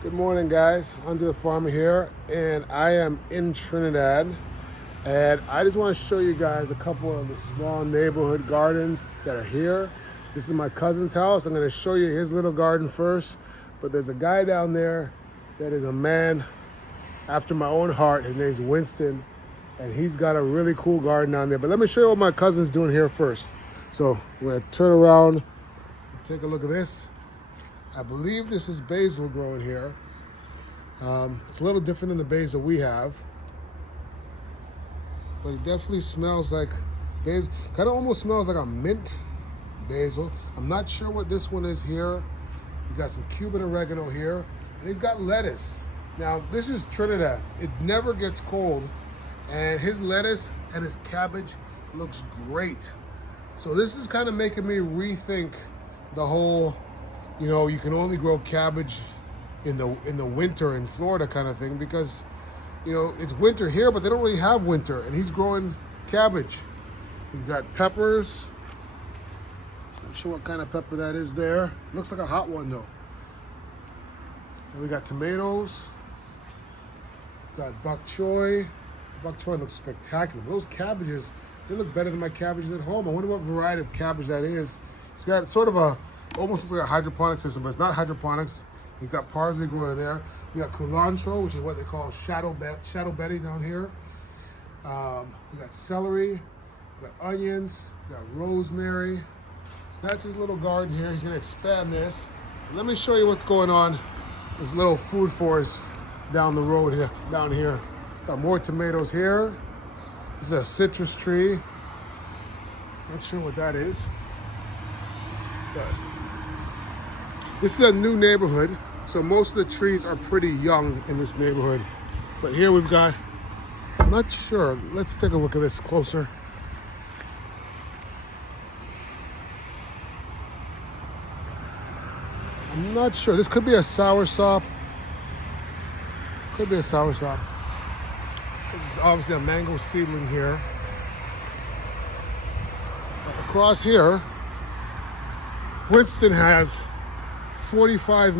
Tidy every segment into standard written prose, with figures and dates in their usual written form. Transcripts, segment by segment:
Good morning, guys. Andrethefarmer here, and I am in Trinidad. And I just want to show you guys a couple of the small neighborhood gardens that are here. This is my cousin's house. I'm going to show you his little garden first. But there's a guy down there that is a man after my own heart. His name's Winston, and he's got a really cool garden down there. But let me show you what my cousin's doing here first. So I'm going to turn around and take a look at this. I believe this is basil growing here. It's a little different than the basil we have, but it definitely smells like basil. Kind of almost smells like a mint basil. I'm not sure what this one is here. We got some Cuban oregano here, and he's got lettuce. Now, this is Trinidad. It never gets cold, and his lettuce and his cabbage looks great. So this is kind of making me rethink the whole, you can only grow cabbage in the winter in Florida kind of thing, because it's winter here, but they don't really have winter, and he's growing cabbage. He's got peppers. Not sure what kind of pepper that is there. Looks like a hot one though. And we got tomatoes. Got bok choy. The bok choy looks spectacular. Those cabbages, they look better than my cabbages at home. I wonder what variety of cabbage that is. It's got sort of almost looks like a hydroponic system, but it's not hydroponics. He's got parsley growing in there. We got culantro, which is what they call shadow betty down here. We got celery. We got onions. We got rosemary. So that's his little garden here. He's going to expand this. Let me show you what's going on. This little food forest down the road here, down here. Got more tomatoes here. This is a citrus tree. Not sure what that is, but this is a new neighborhood, so most of the trees are pretty young in this neighborhood. But here we've got, I'm not sure, let's take a look at this closer. I'm not sure, this could be a soursop. Could be a soursop. This is obviously a mango seedling here. Across here, Winston has 45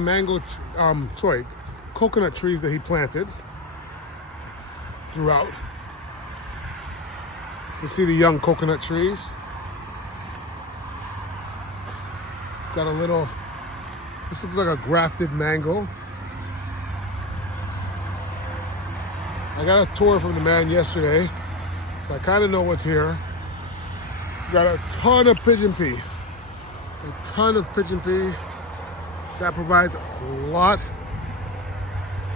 coconut trees that he planted throughout. You can see the young coconut trees. Got a little, this looks like a grafted mango. I got a tour from the man yesterday, so I kind of know what's here. Got a ton of pigeon pea. A ton of pigeon pea. That provides a lot.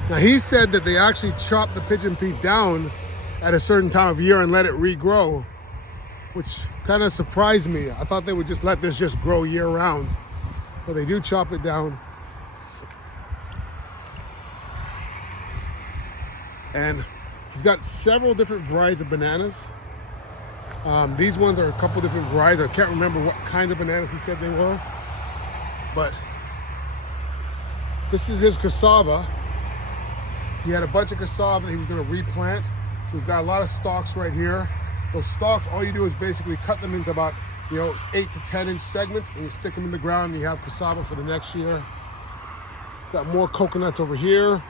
Now, he said that they actually chop the pigeon pea down at a certain time of year and let it regrow, which kind of surprised me. I thought they would just let this just grow year round, but they do chop it down. And he's got several different varieties of bananas. These ones are a couple different varieties. I can't remember what kind of bananas he said they were, but this is his cassava. He had a bunch of cassava that he was going to replant. So he's got a lot of stalks right here. Those stalks, all you do is basically cut them into about 8 to 10 inch segments, and you stick them in the ground, and you have cassava for the next year. Got more coconuts over here.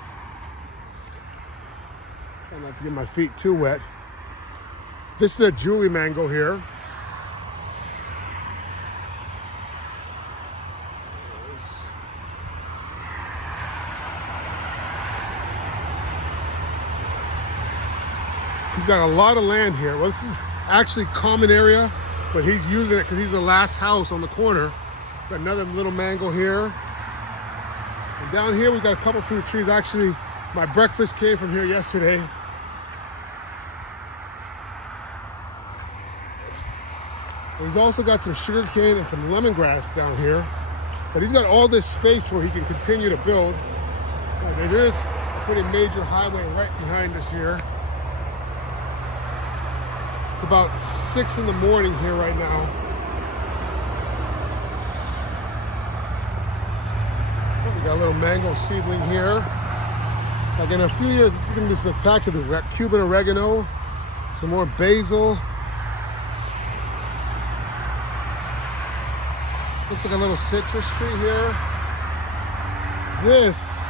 Try not to get my feet too wet. This is a Julie mango here. He's got a lot of land here. Well, this is actually common area, but he's using it because he's the last house on the corner. Got another little mango here. And down here, we've got a couple fruit trees. Actually, my breakfast came from here yesterday. And he's also got some sugar cane and some lemongrass down here. But he's got all this space where he can continue to build. There is a pretty major highway right behind us here. It's about 6 in the morning here right now. We got a little mango seedling here. Like in a few years, this is gonna be spectacular. We got Cuban oregano, some more basil. Looks like a little citrus tree here. This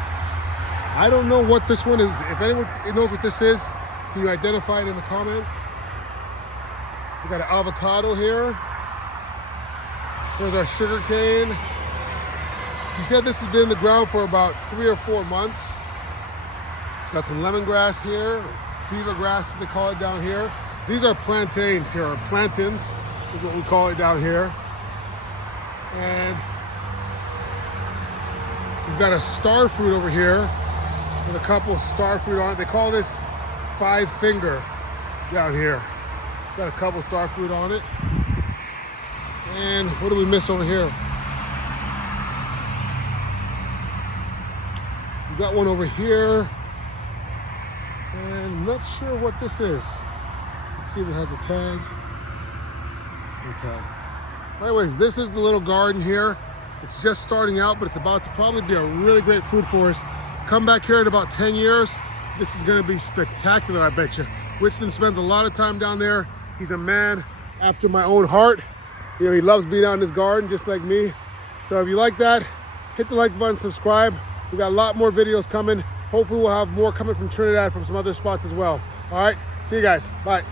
I don't know what this one is. If anyone knows what this is, can you identify it in the comments? We got an avocado here. Here's our sugar cane. He said this has been in the ground for about 3 or 4 months. It's got some lemongrass here, fever grass as they call it down here. These are plantains here, or plantains is what we call it down here. And we've got a star fruit over here with a couple of star fruit on it. They call this 5-finger down here. Got a couple of star fruit on it. And what do we miss over here? We've got one over here. And I'm not sure what this is. Let's see if it has a tag. No tag. Anyways, this is the little garden here. It's just starting out, but it's about to probably be a really great food forest. Come back here in about 10 years. This is gonna be spectacular, I bet you. Winston spends a lot of time down there. He's a man after my own heart. You know, he loves being out in his garden just like me. So if you like that, hit the like button, subscribe. We got a lot more videos coming. Hopefully we'll have more coming from Trinidad from some other spots as well. All right, see you guys, bye.